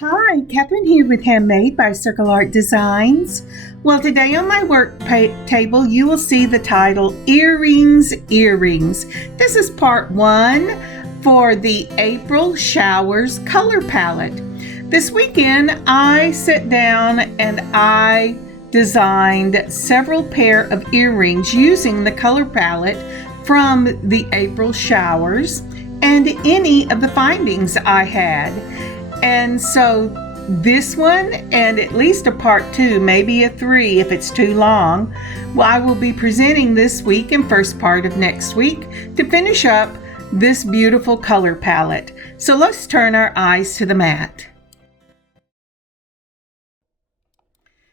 Hi, Kathryn here with Handmade by circleartdesigns. Well, today on my work table, you will see the title Earrings, Earrings. This is part 1 for the April Showers color palette. This weekend, I sat down and I designed several pair of earrings using the color palette from the April Showers and any of the findings I had. And so this one and at least a part 2, maybe a 3 if it's too long, well, I will be presenting this week and first part of next week to finish up this beautiful color palette. So let's turn our eyes to the mat.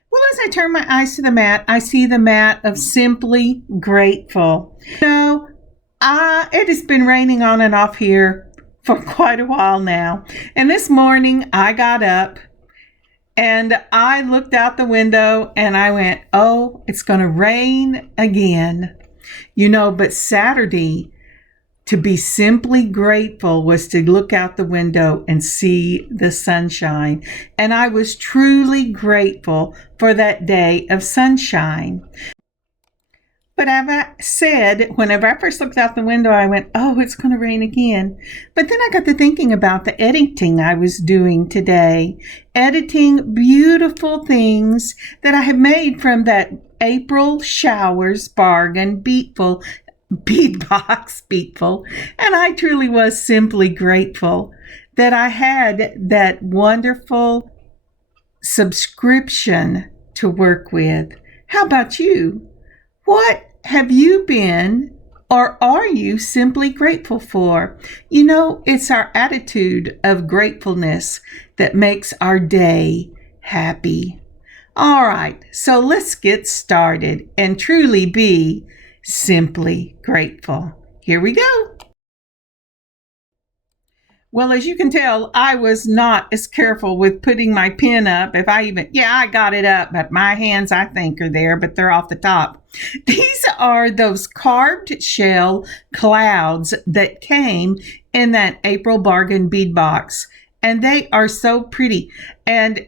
Well, as I turn my eyes to the mat, I see the mat of Simply Grateful. You know, it has been raining on and off here for quite a while now. And this morning I got up and I looked out the window and I went, oh, it's going to rain again. You know, but Saturday, to be simply grateful was to look out the window and see the sunshine. And I was truly grateful for that day of sunshine. But as I said, whenever I first looked out the window, I went, oh, it's going to rain again. But then I got to thinking about the editing I was doing today. Editing beautiful things that I have made from that April Showers Bargain Bead Box Beadful. And I truly was simply grateful that I had that wonderful subscription to work with. How about you? What have you been or are you simply grateful for? You know, it's our attitude of gratefulness that makes our day happy. All right, so let's get started and truly be simply grateful. Here we go. Well, as you can tell, I was not as careful with putting my pen up. I got it up, but my hands, I think, are there, but they're off the top. These are those carved shell clouds that came in that April Bargain bead box, and they are so pretty. And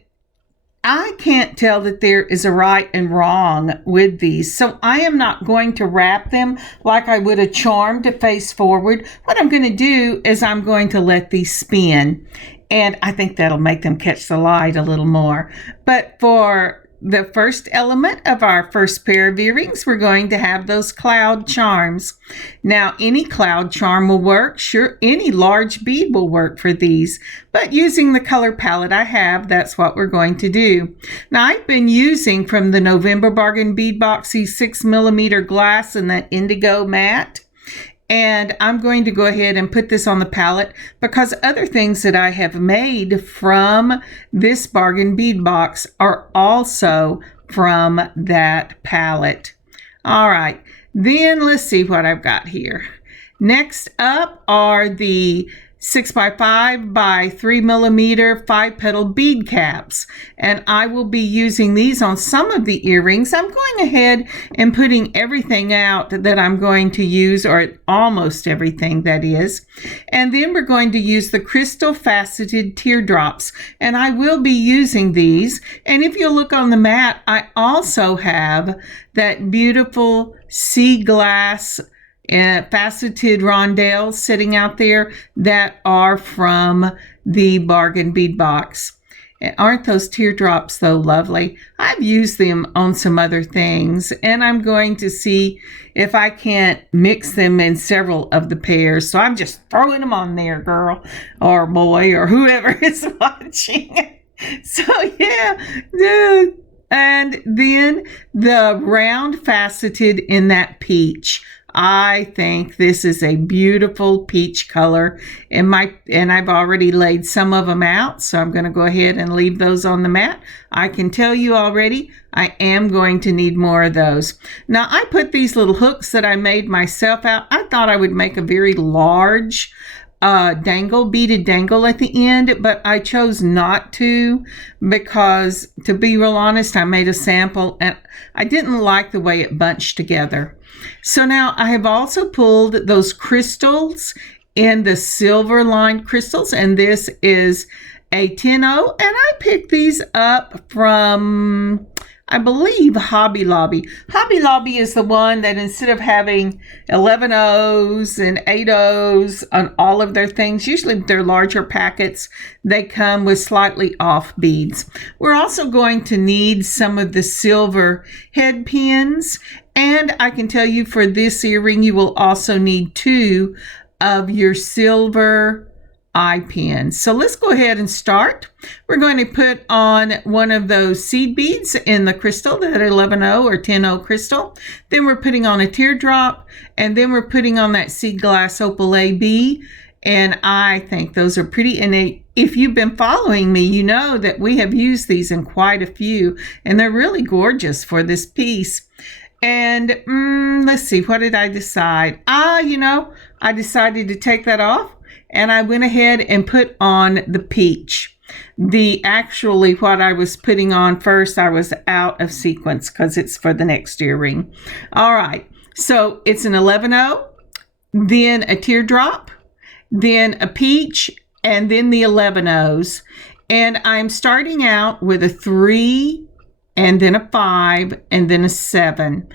I can't tell that there is a right and wrong with these, so I am not going to wrap them like I would a charm to face forward. What I'm going to do is I'm going to let these spin, and I think that'll make them catch the light a little more. But for the first element of our first pair of earrings, we're going to have those cloud charms. Now, any cloud charm will work. Sure, any large bead will work for these. But using the color palette I have, that's what we're going to do. Now, I've been using from the November Bargain Bead Box 6mm glass in that indigo matte. And I'm going to go ahead and put this on the palette because other things that I have made from this bargain bead box are also from that palette. All right, then let's see what I've got here. Next up are the 6x5 by 3mm 5-petal bead caps, and I will be using these on some of the earrings. I'm going ahead and putting everything out that I'm going to use, or almost everything that is, and then we're going to use the crystal faceted teardrops, and I will be using these. And if you look on the mat, I also have that beautiful sea glass faceted rondelles sitting out there that are from the bargain bead box. And aren't those teardrops though lovely? I've used them on some other things, and I'm going to see if I can't mix them in several of the pairs. So I'm just throwing them on there, girl or boy or whoever is watching. So yeah. And then the round faceted in that peach. I think this is a beautiful peach color, and I've already laid some of them out, so I'm going to go ahead and leave those on the mat. I can tell you already, I am going to need more of those. Now, I put these little hooks that I made myself out. I thought I would make a very large beaded dangle at the end, but I chose not to because, to be real honest, I made a sample and I didn't like the way it bunched together. So now I have also pulled those crystals in the silver lined crystals, and this is a 10-0, and I picked these up from, I believe, Hobby Lobby. Hobby Lobby is the one that instead of having 11 O's and 8 O's on all of their things, usually they're larger packets, they come with slightly off beads. We're also going to need some of the silver head pins, and I can tell you for this earring, you will also need 2 of your silver eye pins. So let's go ahead and start. We're going to put on one of those seed beads in the crystal, that 11-0 or 10-0 crystal. Then we're putting on a teardrop, and then we're putting on that seed glass opal AB. And I think those are pretty. And if you've been following me, you know that we have used these in quite a few, and they're really gorgeous for this piece. And let's see, what did I decide? I decided to take that off. And I went ahead and put on the peach. Actually, what I was putting on first, I was out of sequence because it's for the next earring. All right, so it's an 11-0, then a teardrop, then a peach, and then the 11-0s. And I'm starting out with a 3, and then a 5, and then a 7.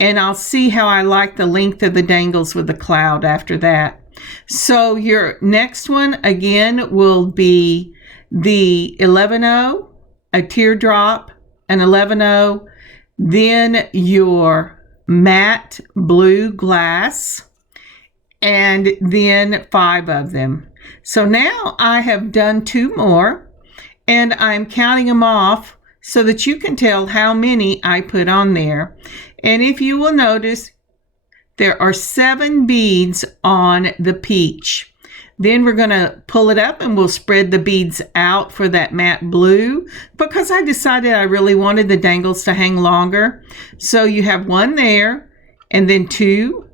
And I'll see how I like the length of the dangles with the cloud after that. So your next one again will be the 11-0, a teardrop, an 11-0, then your matte blue glass, and then 5 of them. So now I have done 2 more, and I'm counting them off so that you can tell how many I put on there. And if you will notice, there are 7 beads on the peach. Then we're going to pull it up and we'll spread the beads out for that matte blue because I decided I really wanted the dangles to hang longer. So you have 1 there, and then 2,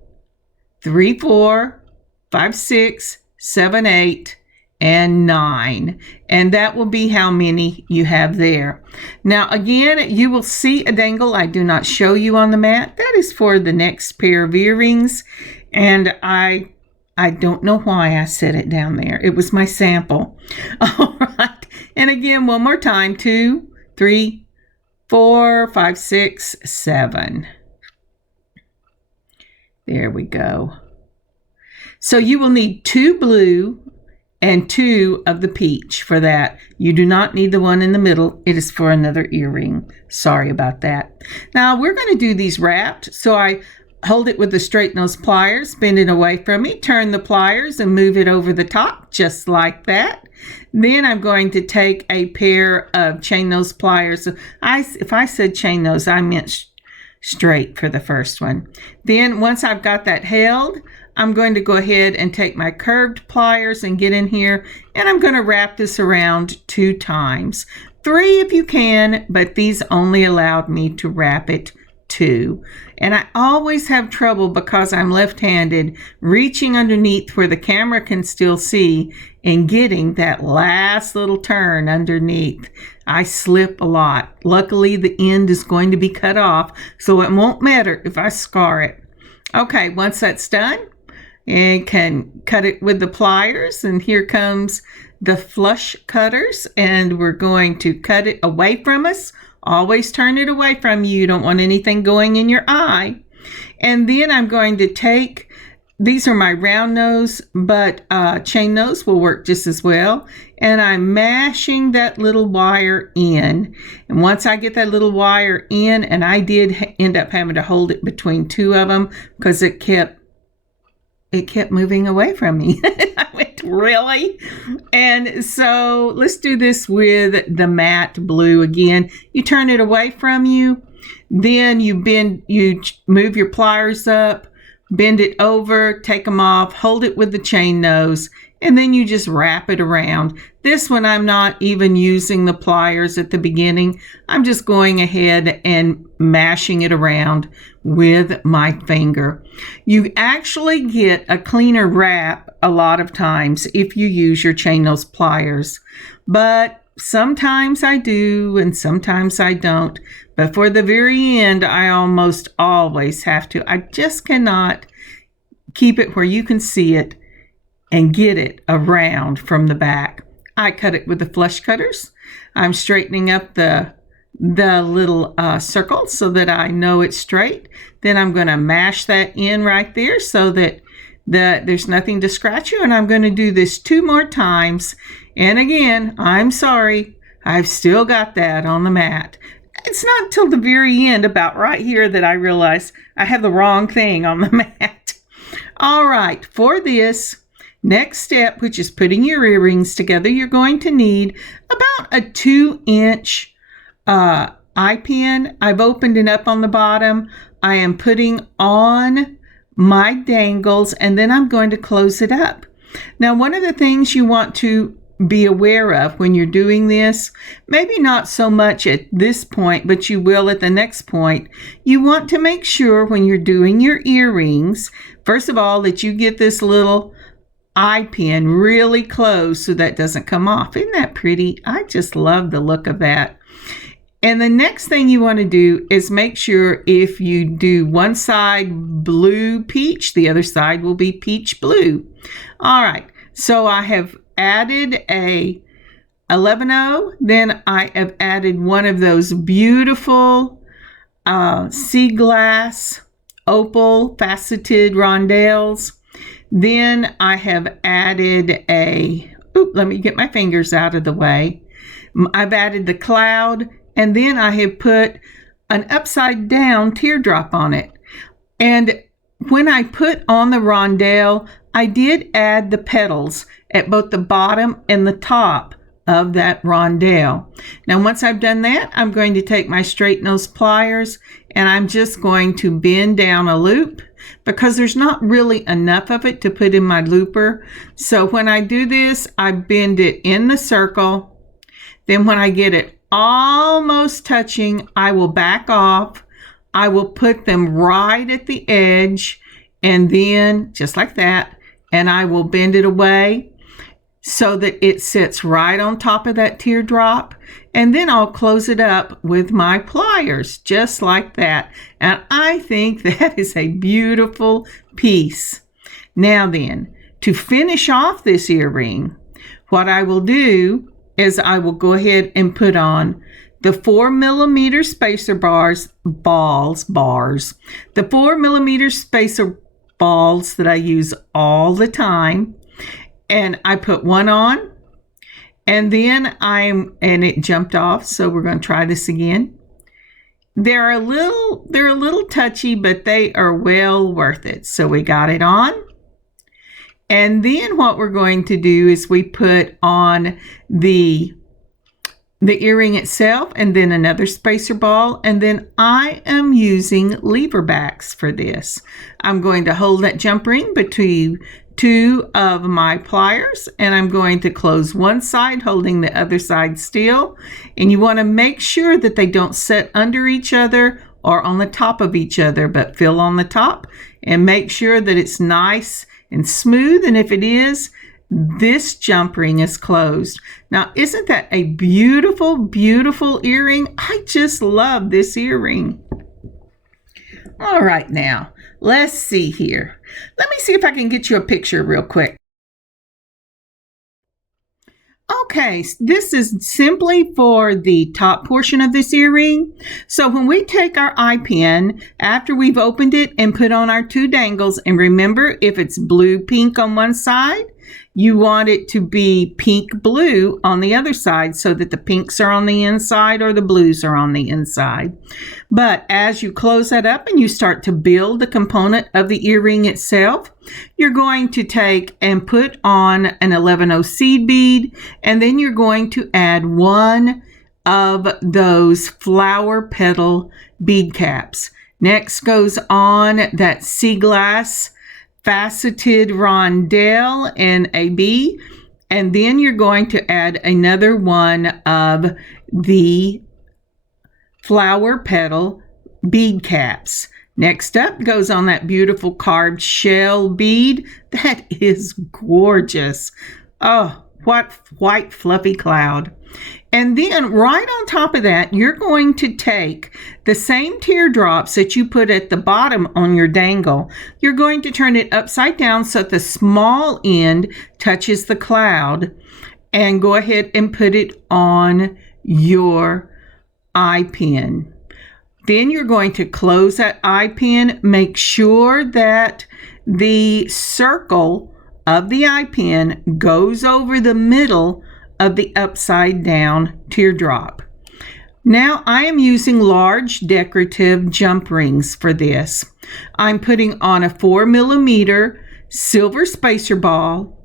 3, 4, 5, 6, 7, 8, and 9. And that will be how many you have there. Now again, you will see a dangle I do not show you on the mat. That is for the next pair of earrings. And I don't know why I set it down there. It was my sample. All right. And again, one more time. 2, 3, 4, 5, 6, 7. There we go. So you will need 2 blue and 2 of the peach for that. You do not need the one in the middle. It is for another earring. Sorry about that. Now we're going to do these wrapped. So I hold it with the straight nose pliers, bend it away from me, turn the pliers and move it over the top just like that. Then I'm going to take a pair of chain nose pliers. So if I said chain nose, I meant straight for the first one. Then once I've got that held, I'm going to go ahead and take my curved pliers and get in here, and I'm going to wrap this around 2 times. 3 if you can, but these only allowed me to wrap it 2. And I always have trouble because I'm left-handed reaching underneath where the camera can still see and getting that last little turn underneath. I slip a lot. Luckily, the end is going to be cut off, so it won't matter if I scar it. Okay, once that's done, and can cut it with the pliers, and here comes the flush cutters, and we're going to cut it away from us. Always turn it away from you. You don't want anything going in your eye. And then I'm going to take, these are my round nose, but chain nose will work just as well. And I'm mashing that little wire in. And once I get that little wire in, and I did end up having to hold it between 2 of them because it kept moving away from me. I went, really? And so let's do this with the matte blue again. You turn it away from you, then you move your pliers up, bend it over, take them off, hold it with the chain nose, and then you just wrap it around. This one, I'm not even using the pliers at the beginning. I'm just going ahead and mashing it around with my finger. You actually get a cleaner wrap a lot of times if you use your chain nose pliers, but sometimes I do and sometimes I don't. But for the very end, I almost always have to. I just cannot keep it where you can see it and get it around from the back. I cut it with the flush cutters. I'm straightening up the little circle so that I know it's straight. Then I'm going to mash that in right there so that there's nothing to scratch you. And I'm going to do this 2 more times. And again, I'm sorry, I've still got that on the mat. It's not until the very end, about right here, that I realize I have the wrong thing on the mat. All right, for this next step, which is putting your earrings together, you're going to need about a 2-inch eye pin. I've opened it up on the bottom. I am putting on my dangles, and then I'm going to close it up. Now, one of the things you want to be aware of when you're doing this, maybe not so much at this point, but you will at the next point, you want to make sure when you're doing your earrings, first of all, that you get this little eye pin really close so that doesn't come off. Isn't that pretty? I just love the look of that. And the next thing you want to do is make sure if you do one side blue peach, the other side will be peach blue. All right, so I have added a 11-0, then I have added one of those beautiful sea glass opal faceted rondelles. Then I have added let me get my fingers out of the way. I've added the cloud, and then I have put an upside down teardrop on it. And when I put on the rondelle, I did add the petals at both the bottom and the top of that rondelle. Now, once I've done that, I'm going to take my straight nose pliers and I'm just going to bend down a loop because there's not really enough of it to put in my looper. So when I do this, I bend it in the circle. Then when I get it almost touching, I will back off. I will put them right at the edge, and then just like that, and I will bend it away so that it sits right on top of that teardrop, and then I'll close it up with my pliers just like that. And I think that is a beautiful piece. Now then, to finish off this earring, what I will do is I will go ahead and put on the 4mm spacer balls, the 4mm spacer balls that I use all the time. And I put one on, and then and it jumped off, so we're going to try this again. They're a little touchy, but they are well worth it. So we got it on. And then what we're going to do is we put on the earring itself and then another spacer ball. And then I am using lever backs for this. I'm going to hold that jump ring between 2 of my pliers, and I'm going to close one side, holding the other side still. And you want to make sure that they don't sit under each other or on the top of each other, but feel on the top and make sure that it's nice and smooth. And if it is, this jump ring is closed. Now, isn't that a beautiful, beautiful earring? I just love this earring. All right, now, let's see here. Let me see if I can get you a picture real quick. Okay, this is simply for the top portion of this earring. So when we take our eye pin, after we've opened it and put on our 2 dangles, and remember, if it's blue pink on one side, you want it to be pink blue on the other side so that the pinks are on the inside or the blues are on the inside. But as you close that up and you start to build the component of the earring itself, you're going to take and put on an 11-0 seed bead, and then you're going to add one of those flower petal bead caps. Next goes on that sea glass faceted rondelle in a B, and then you're going to add another one of the flower petal bead caps. Next up goes on that beautiful carved shell bead. That is gorgeous. Oh, what white fluffy cloud. And then right on top of that, you're going to take the same teardrops that you put at the bottom on your dangle. You're going to turn it upside down so that the small end touches the cloud. and go ahead and put it on your eye pin. Then you're going to close that eye pin. Make sure that the circle of the eye pin goes over the middle of the upside down teardrop. Now I am using large decorative jump rings for this. I'm putting on a 4mm silver spacer ball.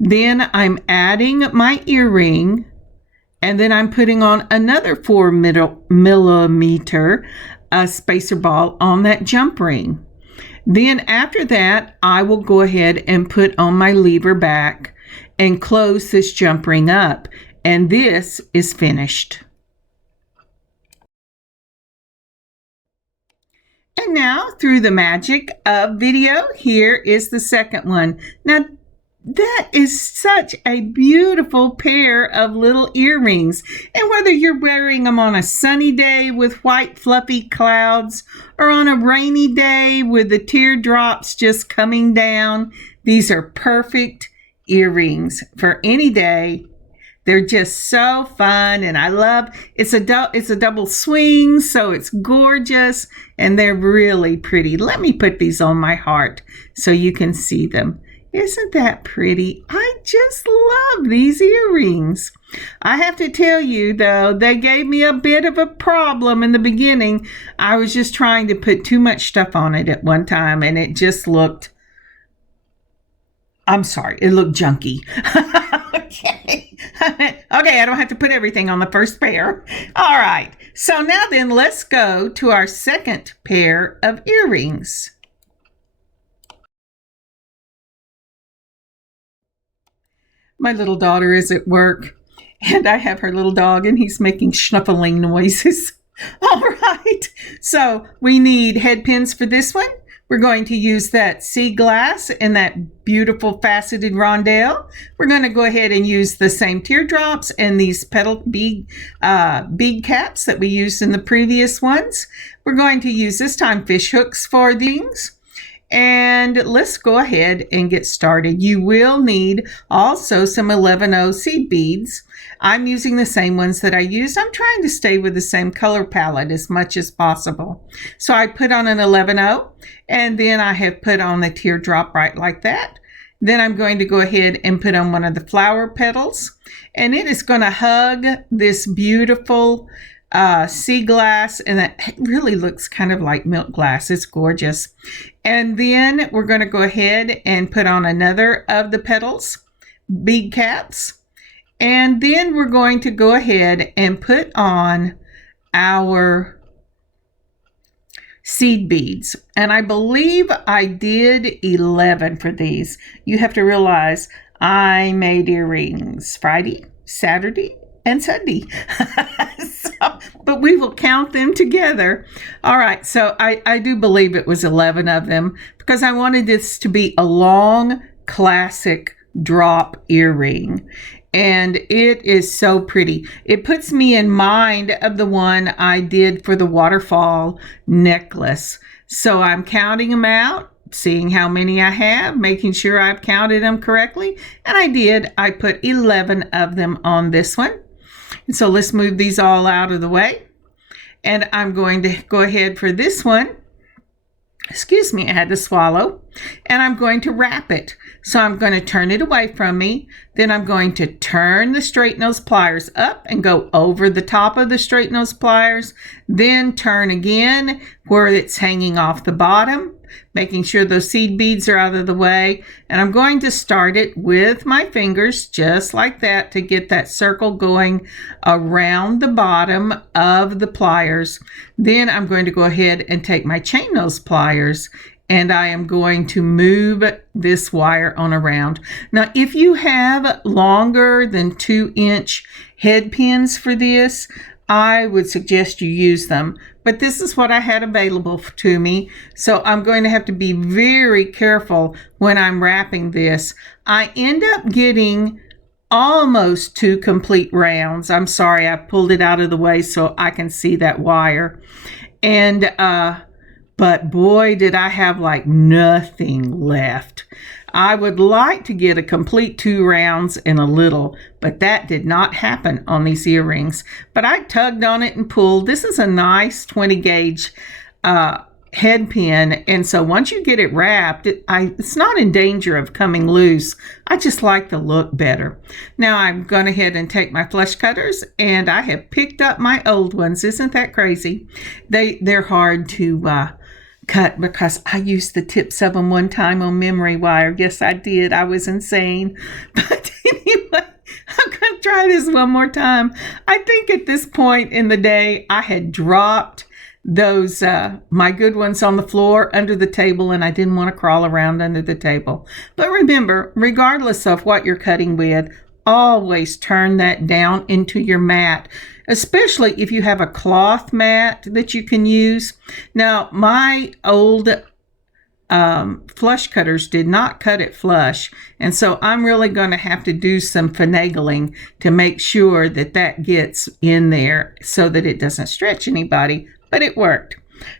Then I'm adding my earring, and then I'm putting on another 4mm spacer ball on that jump ring. Then after that, I will go ahead and put on my lever back and close this jump ring up, and this is finished. And now, through the magic of video, here is the second one. Now, that is such a beautiful pair of little earrings. And whether you're wearing them on a sunny day with white fluffy clouds or on a rainy day with the teardrops just coming down, these are perfect earrings for any day. They're just so fun, and I love it's a double swing, so it's gorgeous, and they're really pretty. Let me put these on my heart so you can see them. Isn't that pretty? I just love these earrings. I have to tell you, though, they gave me a bit of a problem in the beginning. I was just trying to put too much stuff on it at one time, and it just looked, it looked junky. Okay. Okay, I don't have to put everything on the first pair. All right. So now then, let's go to our second pair of earrings. My little daughter is at work, and I have her little dog, and he's making snuffling noises. All right. So we need head pins for this one. We're going to use that sea glass and that beautiful faceted rondelle. We're going to go ahead and use the same teardrops and these petal bead caps that we used in the previous ones. We're going to use this time fish hooks for these. And let's go ahead and get started. You will need also some 11-0 seed beads. I'm using the same ones that I used. I'm trying to stay with the same color palette as much as possible. So I put on an 11-0, and then I have put on the teardrop right like that. Then I'm going to go ahead and put on one of the flower petals, and it is going to hug this beautiful sea glass, and it really looks kind of like milk glass. It's gorgeous. And then we're going to go ahead and put on another of the petals, bead caps, and then we're going to go ahead and put on our seed beads. And I believe I did 11 for these. You have to realize I made earrings Friday, Saturday, and Sunday. But we will count them together. All right, so I do believe it was 11 of them because I wanted this to be a long classic drop earring. And it is so pretty. It puts me in mind of the one I did for the waterfall necklace. So I'm counting them out, seeing how many I have, making sure I've counted them correctly. And I did. I put 11 of them on this one. And so let's move these all out of the way. And I'm going to go ahead for this one. Excuse me, I had to swallow. And I'm going to wrap it. So I'm going to turn it away from me. Then I'm going to turn the straight nose pliers up and go over the top of the straight nose pliers. Then turn again where it's hanging off the bottom, making sure those seed beads are out of the way. And I'm going to start it with my fingers just like that to get that circle going around the bottom of the pliers. Then I'm going to go ahead and take my chain nose pliers, and I am going to move this wire on around. Now, if you have longer than 2-inch head pins for this, I would suggest you use them. But this is what I had available to me. So I'm going to have to be very careful when I'm wrapping this. I end up getting almost 2 complete rounds. I'm sorry, I pulled it out of the way so I can see that wire. And, but boy, did I have like nothing left. I would like to get a complete 2 rounds and a little, but that did not happen on these earrings. But I tugged on it and pulled. This is a nice 20 gauge head pin, and so once you get it wrapped, it's not in danger of coming loose. I just like the look better. Now I'm going ahead and take my flush cutters, and I have picked up my old ones. Isn't that crazy? They're hard to cut because I used the tips of them one time on memory wire. Yes, I did. I was insane. But anyway, I'm going to try this one more time. I think at this point in the day, I had dropped those my good ones on the floor under the table, and I didn't want to crawl around under the table. But remember, regardless of what you're cutting with, always turn that down into your mat, especially if you have a cloth mat that you can use. Now, my old flush cutters did not cut it flush, and so I'm really going to have to do some finagling to make sure that that gets in there so that it doesn't stretch anybody. But it worked.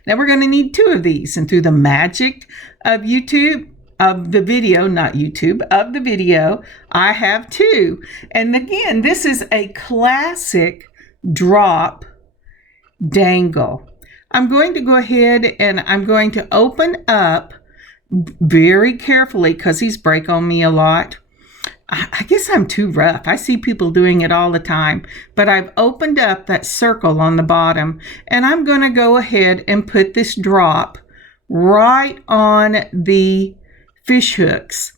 Now we're going to need 2 of these, and through the magic of YouTube, of the video, not YouTube, of the video, I have 2. And again, this is a classic drop dangle. I'm going to go ahead and I'm going to open up very carefully because these break on me a lot. I guess I'm too rough. I see people doing it all the time, but I've opened up that circle on the bottom, and I'm going to go ahead and put this drop right on the fish hooks.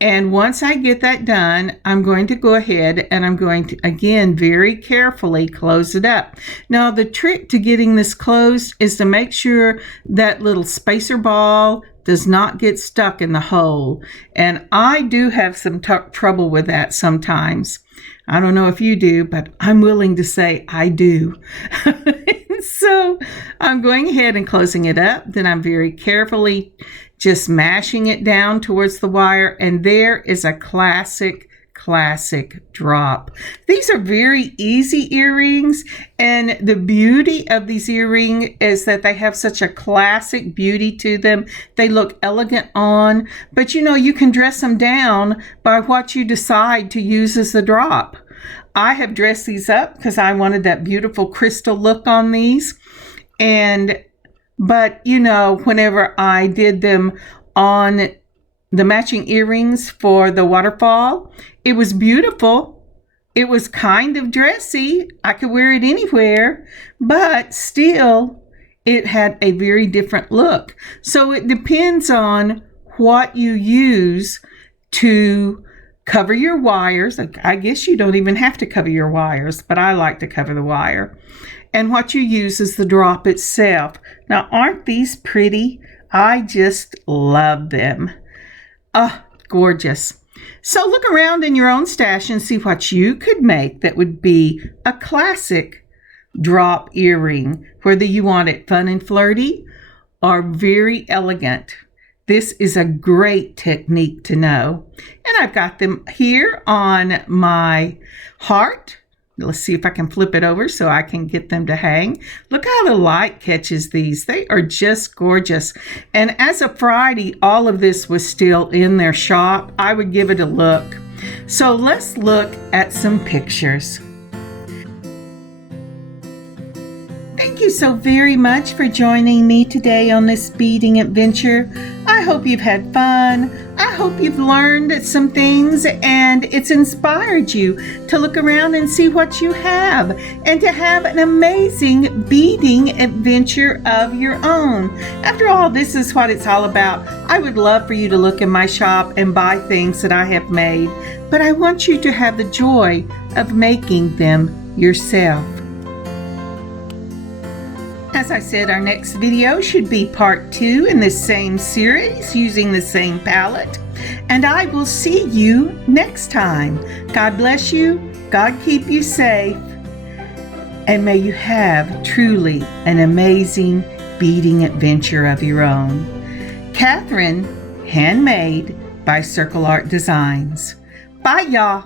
And once I get that done, I'm going to go ahead and I'm going to, again, very carefully close it up. Now, the trick to getting this closed is to make sure that little spacer ball does not get stuck in the hole. And I do have some trouble with that sometimes. I don't know if you do, but I'm willing to say I do. So I'm going ahead and closing it up. Then I'm very carefully just mashing it down towards the wire. And there is a classic drop. These are very easy earrings, and the beauty of these earrings is that they have such a classic beauty to them. They look elegant on, but you can dress them down by what you decide to use as the drop. I have dressed these up because I wanted that beautiful crystal look on these, but whenever I did them on the matching earrings for the waterfall, it was beautiful. It was kind of dressy. I could wear it anywhere, but still it had a very different look. So it depends on what you use to cover your wires. I guess you don't even have to cover your wires, but I like to cover the wire. And what you use is the drop itself. Now, aren't these pretty? I just love them. Gorgeous. So look around in your own stash and see what you could make that would be a classic drop earring, whether you want it fun and flirty or very elegant. This is a great technique to know. And I've got them here on my heart. Let's see if I can flip it over so I can get them to hang. Look how the light catches these. They are just gorgeous. And as of Friday, all of this was still in their shop. I would give it a look. So let's look at some pictures. Thank you so very much for joining me today on this beading adventure. I hope you've had fun. I hope you've learned some things and it's inspired you to look around and see what you have and to have an amazing beading adventure of your own. After all, this is what it's all about. I would love for you to look in my shop and buy things that I have made, but I want you to have the joy of making them yourself. As I said, our next video should be part 2 in this same series using the same palette. And I will see you next time. God bless you. God keep you safe. And may you have truly an amazing beading adventure of your own. Kathryn, Handmade by Circle Art Designs. Bye, y'all.